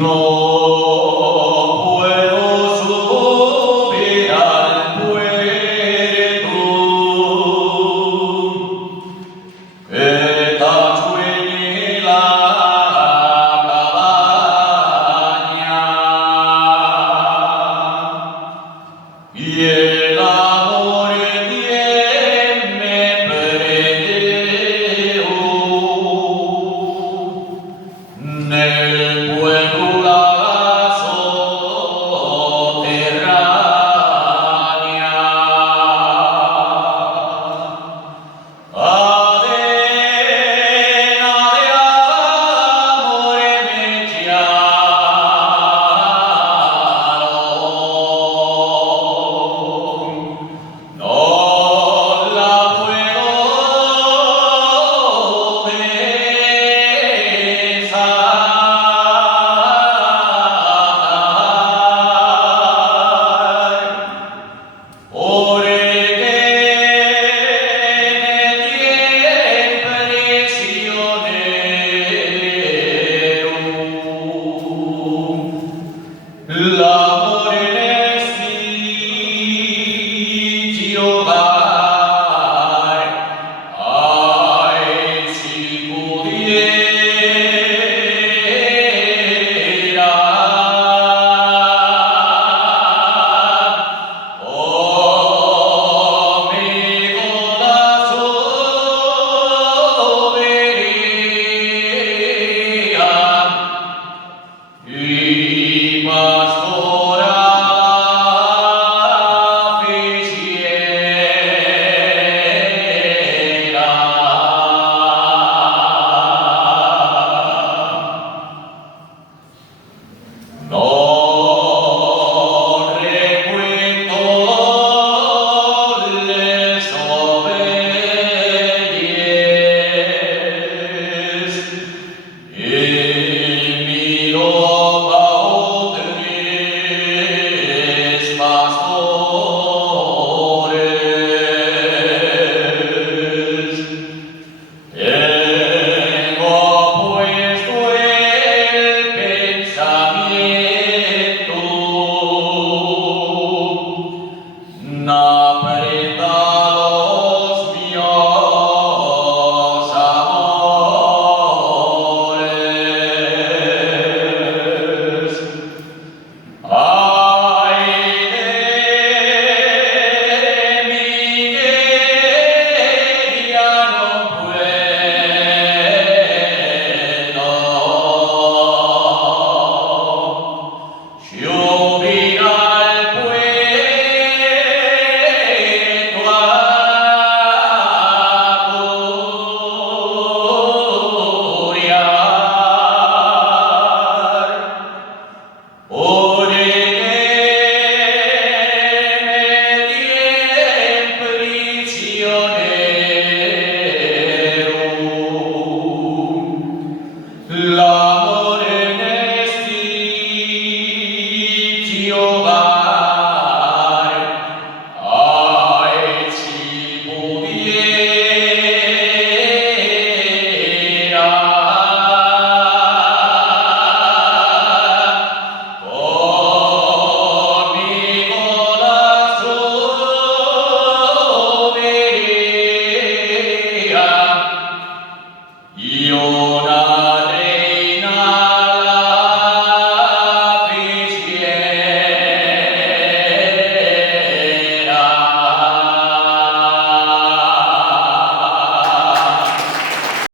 No puedo subir al puerto que tachuele la cabaña y el amor me prendió nel pueblo la sotterranea. Adena de amore me chiamaron, no la puedo besar, porque me tiene prisionero. L'amore ne sitio vai, ai si pudiera, oh amico la soveria, y pastora ficiera. No recuento les ovelles y miro pa otros pastores. Tengo puesto el pensamiento, no prenda los míos amores. Ay de mí que ya no puedo subir al puerto a curiar, porque me tiene prisionero. L'amor ne sitio vai, ai si pudiera, conmigo la soveria, io